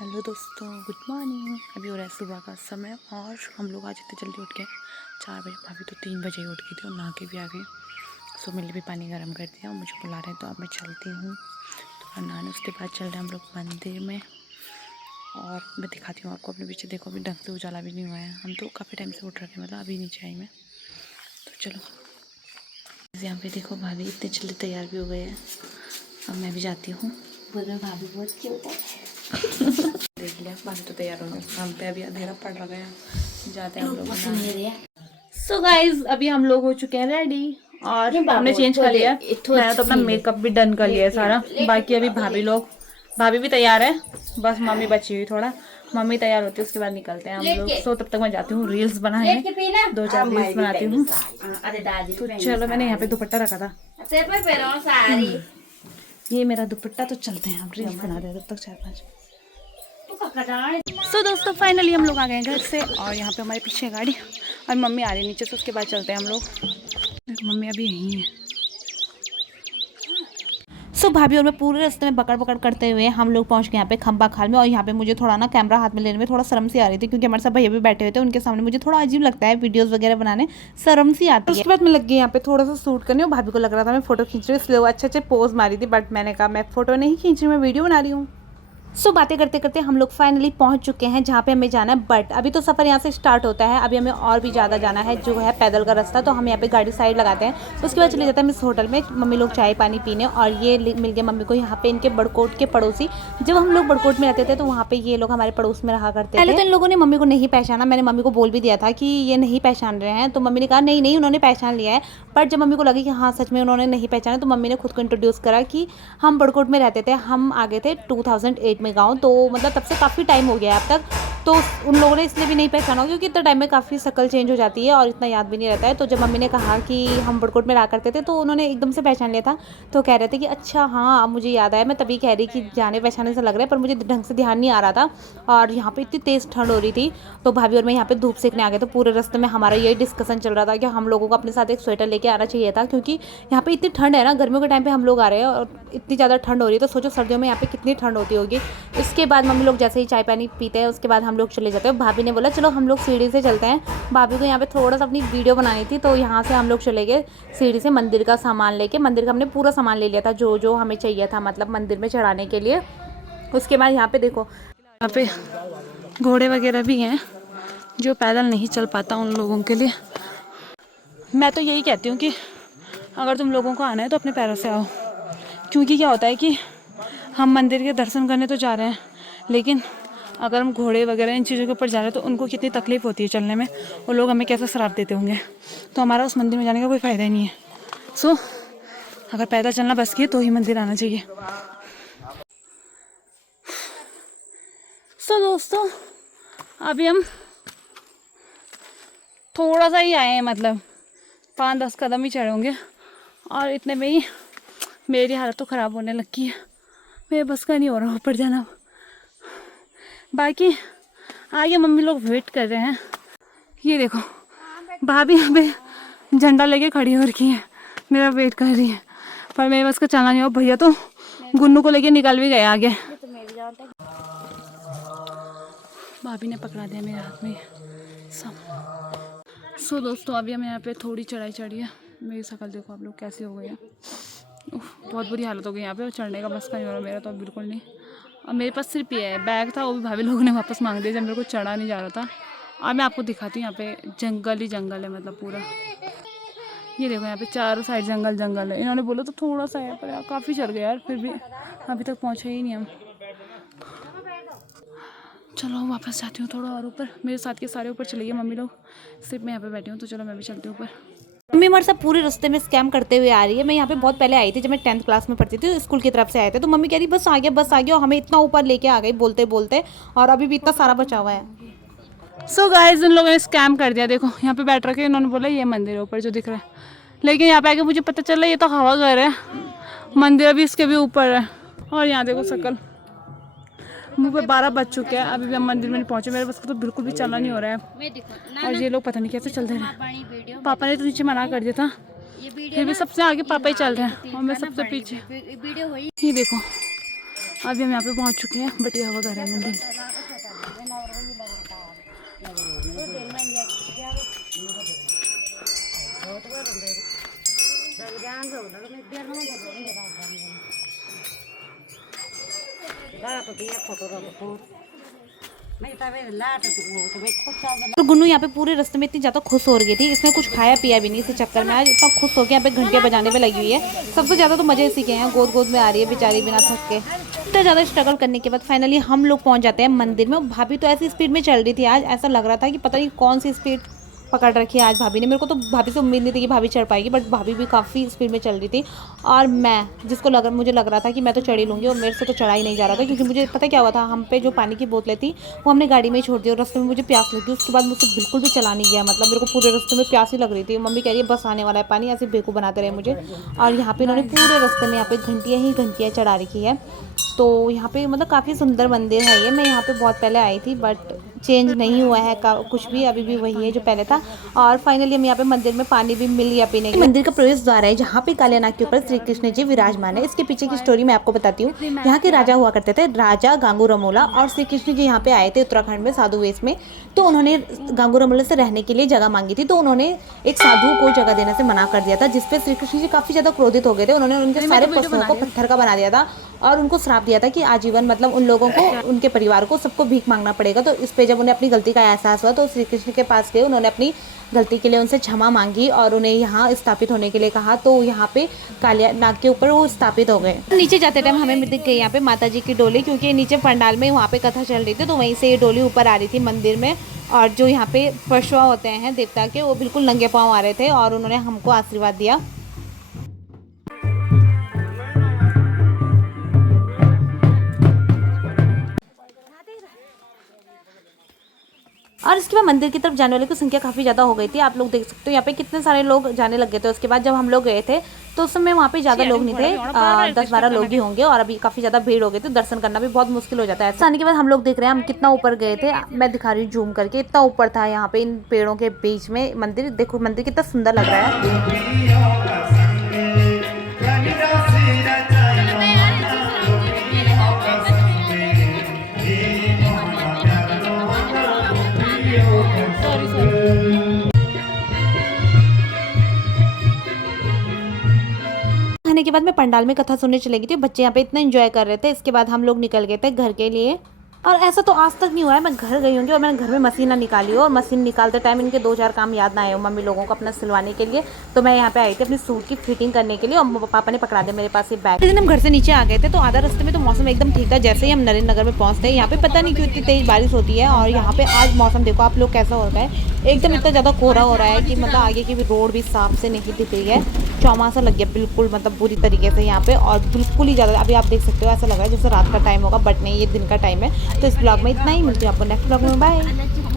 Hello दोस्तों, good morning. अभी हो रहा है सुबह का समय और हम लोग आज इतने जल्दी उठ गए 4 बजे। भाभी तो 3 बजे ही उठ गई थी और नहा के भी आ गई। सो मेरे लिए भी पानी गर्म कर दिया और मुझे बुला रहे हैं तो अब मैं चलती हूँ थोड़ा नहाने। उसके बाद चल रहे हैं हम लोग मंदिर में और मैं दिखाती हूँ आपको। अपने पीछे देखो, अभी ढंग से उजाला भी नहीं हुआ है। हम तो काफ़ी टाइम से उठ रखे, मतलब अभी नीचे आई मैं। तो चलो, यहाँ पे देखो भाभी इतने जल्दी तैयार भी हो गए हैं। अब मैं भी जाती हूँ। बोल भाभी बहुत क्यूट है। देख लिया, भाभी तो तैयार होंगे। हम पे अभी अंधेरा पड़ रहा है, जाते हैं हम लोग। सो गाइज, अभी हम लोग हो चुके हैं रेडी और हमने चेंज कर लिया। मैंने तो अपना मेकअप भी डन कर लिया है सारा। बाकी अभी भाभी भी तैयार है, बस मम्मी बची हुई थोड़ा। मम्मी तैयार होती है उसके बाद निकलते हैं हम लोग। सो तब तक मैं जाती हूँ रील्स बनाने, 2-4 रील्स बनाती हूँ। तो चलो, मैंने यहाँ पे दुपट्टा रखा था, ये मेरा दुपट्टा। तो चलते हैं, अब रील्स बना दे तब तक 4-5। सो दोस्तों, फाइनली हम लोग आ गए हैं घर से और यहाँ पे हमारे पीछे गाड़ी और मम्मी आ रही नीचे से। उसके बाद चलते हैं हम लोग। देखो मम्मी अभी यहीं है। सो भाभी और मैं पूरे रास्ते में बकड़ बकड़ करते हुए हम लोग पहुंच गए यहाँ पे खंबा खाल में। और यहाँ पे मुझे थोड़ा ना कैमरा हाथ में लेने में थोड़ा शर्म सी आ रही थी, क्योंकि हमारे सब भैया भी बैठे हुए थे। उनके सामने मुझे थोड़ा अजीब लगता है वीडियोस वगैरह बनाने, शर्म सी आती है। उसके बाद मैं लग गई यहाँ पे थोड़ा सा शूट करने और भाभी को लग रहा था मैं फोटो खींच रही हूँ, इसलिए अच्छे अच्छे पोज मारी थी। बट मैंने कहा मैं फोटो नहीं खींच रही हूँ, मैं वीडियो बना रही हूँ। सो बातें करते करते हम लोग फाइनली पहुंच चुके हैं जहाँ पे हमें जाना है। बट अभी तो सफ़र यहाँ से स्टार्ट होता है, अभी हमें और भी ज़्यादा जाना है जो है पैदल का रास्ता। तो हम यहाँ पे गाड़ी साइड लगाते हैं, उसके बाद चले जाते हैं हम इस होटल में। मम्मी लोग चाय पानी पीने, और ये मिल गए मम्मी को यहाँ पे इनके बड़कोट के पड़ोसी। जब हम लोग बड़कोट में रहते थे तो वहाँ पे ये लोग हमारे पड़ोस में रहा करते थे। पहले तो इन लोगों ने मम्मी को नहीं पहचाना। मैंने मम्मी को बोल भी दिया था कि ये नहीं पहचान रहे हैं, तो मम्मी ने कहा नहीं नहीं उन्होंने पहचान लिया है। बट जब मम्मी को लगी कि हाँ सच में उन्होंने नहीं पहचाना, तो मम्मी ने खुद को इंट्रोड्यूस करा कि हम बड़कोट में रहते थे। हम आ गए थे 2008 में गाँव, तो मतलब तब से काफ़ी टाइम हो गया है अब तक। तो उन लोगों ने इसलिए भी नहीं पहचाना, क्योंकि इतना टाइम में काफ़ी शक्ल चेंज हो जाती है और इतना याद भी नहीं रहता है। तो जब मम्मी ने कहा कि हम बड़कोट में रहा करते थे, तो उन्होंने एकदम से पहचान लिया था। तो कह रहे थे कि अच्छा हाँ, अब मुझे याद आया। मैं तभी कह रही कि जाने पहचाने से लग रहा है, पर मुझे ढंग से ध्यान नहीं आ रहा था। और यहाँ पे इतनी तेज़ ठंड हो रही थी, तो भाभी और मैं यहाँ पे धूप सेकने आ गए। तो पूरे रास्ते में हमारा यही डिस्कशन चल रहा था कि हम लोगों को अपने साथ एक स्वेटर लेके आना चाहिए था, क्योंकि यहाँ पे इतनी ठंड है ना। गर्मियों के टाइम पे हम लोग आ रहे हैं और इतनी ज़्यादा ठंड हो रही है, तो सोचो सर्दियों में यहाँ पे कितनी ठंड होती होगी। इसके बाद मम्मी लोग जैसे ही चाय पानी पीते हैं, उसके बाद हम लोग चले जाते हैं। भाभी ने बोला चलो हम लोग सीढ़ी से चलते हैं। भाभी को यहाँ पे थोड़ा सा अपनी वीडियो बनानी थी, तो यहाँ से हम लोग चले गए सीढ़ी से मंदिर का सामान लेके। मंदिर का हमने पूरा सामान ले लिया था जो जो हमें चाहिए था, मतलब मंदिर में चढ़ाने के लिए। उसके बाद यहाँ पे देखो, यहाँ पे घोड़े वगैरह भी हैं जो पैदल नहीं चल पाता उन लोगों के लिए। मैं तो यही कहती हूँ कि अगर तुम लोगों को आना है तो अपने पैरों से आओ, क्योंकि क्या होता है कि हम मंदिर के दर्शन करने तो जा रहे हैं, लेकिन अगर हम घोड़े वगैरह इन चीज़ों के ऊपर जा रहे हैं तो उनको कितनी तकलीफ होती है चलने में। वो लोग हमें कैसे श्राप देते होंगे, तो हमारा उस मंदिर में जाने का कोई फ़ायदा ही नहीं है। सो अगर पैदल चलना बस किए तो ही मंदिर आना चाहिए। सो दोस्तों, अभी हम थोड़ा सा ही आए हैं, मतलब 5-10 कदम ही चढ़े होंगे, और इतने में ही मेरी हालत तो ख़राब होने लगी है। मेरे बस का नहीं हो रहा ऊपर जाना। बाकी आगे मम्मी लोग वेट कर रहे हैं। ये देखो भाभी यहाँ पे झंडा लेके खड़ी हो रखी है, मेरा वेट कर रही है, पर मेरे बस का चलना नहीं हो। भैया तो गुन्नू को लेके निकल भी गए आगे। भाभी ने पकड़ा दिया मेरे हाथ में सब। सो दोस्तों, अभी हम यहाँ पे थोड़ी चढ़ाई चढ़ी है। मेरी शक्ल देखो आप लोग कैसी हो गई है। बहुत बुरी हालत हो गई यहाँ पे, और चढ़ने का बस का नहीं हो रहा मेरा तो बिल्कुल नहीं। और मेरे पास सिर्फ ये है, बैग था वो भी भाभी लोगों ने वापस मांग दिया जब मेरे को चढ़ा नहीं जा रहा था। और मैं आपको दिखाती हूँ, यहाँ पे जंगल ही जंगल है, मतलब पूरा। ये देखो यहाँ पे चारों साइड जंगल जंगल है। इन्होंने बोला तो थोड़ा सा है, पर यार काफ़ी चढ़ गया यार, फिर भी अभी तक पहुँचे ही नहीं हम। चलो वापस जाती हूँ थोड़ा और ऊपर। मेरे साथ के सारे ऊपर चले गए, मम्मी लोग, सिर्फ मैं यहाँ पे बैठी हूँ। तो चलो मैं भी चलती हूँ ऊपर। मम्मी हमारे साथ पूरे रास्ते में स्कैम करते हुए आ रही है। मैं यहाँ पे बहुत पहले आई थी, जब मैं 10th क्लास में पढ़ती थी, स्कूल की तरफ से आए थे। तो मम्मी कह रही बस आ गया बस आ गया, और हमें इतना ऊपर लेके आ गई बोलते बोलते, और अभी भी इतना सारा बचा हुआ है। सो गाइस, इन लोगों ने स्कैम कर दिया। देखो यहाँ पे बैठ रखे, इन्होंने बोला ये मंदिर है ऊपर जो दिख रहा है, लेकिन यहाँ पे आके मुझे पता चला ये तो हवा घर है, मंदिर अभी इसके भी ऊपर है। और यहाँ देखो शक्ल, मुँह पे 12 बज चुके हैं, अभी भी हम मंदिर में नहीं पहुँचे। मेरे बस को तो बिल्कुल भी चलना नहीं हो रहा है, और ये लोग पता नहीं कैसे चल रहे हैं। पापा ने तो नीचे मना कर दिया था, फिर भी सबसे आगे पापा ही चल रहे हैं और मैं सबसे पीछे। ये देखो अभी हम यहाँ पे पहुँच चुके हैं बटिया वगैरह मंदिर। और गुन्नू यहाँ पे पूरे रास्ते में इतनी ज़्यादा खुश हो रही थी, इसने कुछ खाया पिया भी नहीं इस चक्कर में, आज इतना खुश हो के यहाँ पे घंटियाँ बजाने में लगी हुई है। सबसे ज़्यादा तो मज़े इसी के हैं, गोद गोद में आ रही है बेचारी बिना थक के। इतना ज़्यादा स्ट्रगल करने के बाद फाइनली हम लोग पहुँच जाते हैं मंदिर में। भाभी तो ऐसी स्पीड में चल रही थी आज, ऐसा लग रहा था कि पता नहीं कौन सी स्पीड पकड़ रखी है आज भाभी ने। मेरे को तो भाभी से उम्मीद नहीं थी कि भाभी चढ़ पाएगी, बट भाभी भी काफ़ी स्पीड में चल रही थी। और मैं मुझे लग रहा था कि मैं तो चढ़ ही लूँगी, और मेरे से तो चढ़ा ही नहीं जा रहा था, क्योंकि मुझे पता क्या हुआ था, हम पे जो पानी की बोतलें थी वो हमने गाड़ी में ही छोड़ दी और रास्ते में मुझे प्यास लगी। उसके बाद मुझसे बिल्कुल भी चला नहीं गया, मतलब मेरे को पूरे रास्ते में प्यास ही लग रही थी। मम्मी कह रही है बस आने वाला है पानी, ऐसे बेवकूफ़ बनाते रहे मुझे। और यहाँ पे इन्होंने पूरे रास्ते में यहाँ पे घंटियाँ ही घंटियाँ चढ़ा रखी है। तो यहाँ पे मतलब काफ़ी सुंदर मंदिर है ये। मैं यहाँ पे बहुत पहले आई थी, बट चेंज नहीं हुआ है कुछ भी, अभी भी वही है जो पहले था। और फाइनली हम यहाँ पे मंदिर में पानी भी मिल गया पीने के लिए। मंदिर का प्रवेश द्वार है जहाँ पे काले नाग के ऊपर श्री कृष्ण जी विराजमान है। इसके पीछे की स्टोरी मैं आपको बताती हूँ। यहाँ के राजा हुआ करते थे, राजा गांगू रमोला, और श्री कृष्ण जी यहाँ पे आए थे उत्तराखंड में साधु वेश में। तो उन्होंने गांगू रमोला से रहने के लिए जगह मांगी थी, तो उन्होंने एक साधु को जगह देने से मना कर दिया था, जिसपे श्री कृष्ण जी काफ़ी ज़्यादा क्रोधित हो गए थे। उन्होंने उनके सारे पशुओं को पत्थर का बना दिया था और उनको श्राप दिया था कि आजीवन मतलब उन लोगों को, उनके परिवार को, सबको भीख मांगना पड़ेगा। तो इस पे जब उन्हें अपनी गलती का एहसास हुआ तो श्री कृष्ण के पास गए, उन्होंने अपनी गलती के लिए उनसे क्षमा मांगी और उन्हें यहाँ स्थापित होने के लिए कहा। तो यहाँ पे कालिया नाग के ऊपर वो स्थापित हो गए। नीचे जाते टाइम हमें दिख गई यहाँ पे माता जी की डोली, क्योंकि नीचे पंडाल में वहाँ पे कथा चल रही थी, तो वहीं से ये डोली ऊपर आ रही थी मंदिर में। और जो यहाँ पे पशु होते हैं देवता के, वो बिल्कुल नंगे पाँव आ रहे थे और उन्होंने हमको आशीर्वाद दिया। और इसके बाद मंदिर की तरफ जाने वाले की संख्या काफ़ी ज़्यादा हो गई थी। आप लोग देख सकते हो यहाँ पे कितने सारे लोग जाने लग गए थे। उसके बाद जब हम लोग गए थे तो उस समय वहाँ पे ज़्यादा लोग नहीं थे, 10-12 लोग ही होंगे, और अभी काफ़ी ज़्यादा भीड़ हो गई थी। दर्शन करना भी बहुत मुश्किल हो जाता है। आने के बाद हम लोग देख रहे हैं हम कितना ऊपर गए थे, मैं दिखा रही हूँ जूम करके, इतना ऊपर था यहाँ पे इन पेड़ों के बीच में मंदिर। देखो मंदिर कितना सुंदर लग रहा है। खाने के बाद मैं पंडाल में कथा सुनने चली गई थी। बच्चे यहाँ पे इतना एंजॉय कर रहे थे। इसके बाद हम लोग निकल गए थे घर के लिए। और ऐसा तो आज तक नहीं हुआ है मैं घर गई होंगी और मैंने घर में मशीन ना निकाली हो, और मशीन निकालते टाइम इनके 2-4 काम याद ना आए हो मम्मी लोगों को अपना सिलवाने के लिए। तो मैं यहाँ पे आई थी अपने सूट की फिटिंग करने के लिए, और पापा ने पकड़ा दिया मेरे पास ये बैग। दिन हम घर से नीचे आ गए थे तो आधा रास्ते में तो मौसम एकदम ठीक था। जैसे ही हम नरेंद्र नगर में पहुँचते हैं, यहाँ पे पता नहीं क्यों इतनी तेज बारिश होती है। और यहाँ पे आज मौसम देखो आप लोग कैसा हो रहा है, एकदम इतना ज़्यादा कोहरा हो रहा है कि मतलब आगे की भी रोड भी साफ से नहीं दिख रही है। चौमासा लग गया बिल्कुल, मतलब बुरी तरीके से यहाँ पे, और बिल्कुल ही ज़्यादा अभी आप देख सकते हो ऐसा लग रहा है जैसे रात का टाइम होगा, बट नहीं ये दिन का टाइम है। तो इस ब्लॉग में इतना ही, मिलती है आपको नेक्स्ट ब्लॉग में, बाय।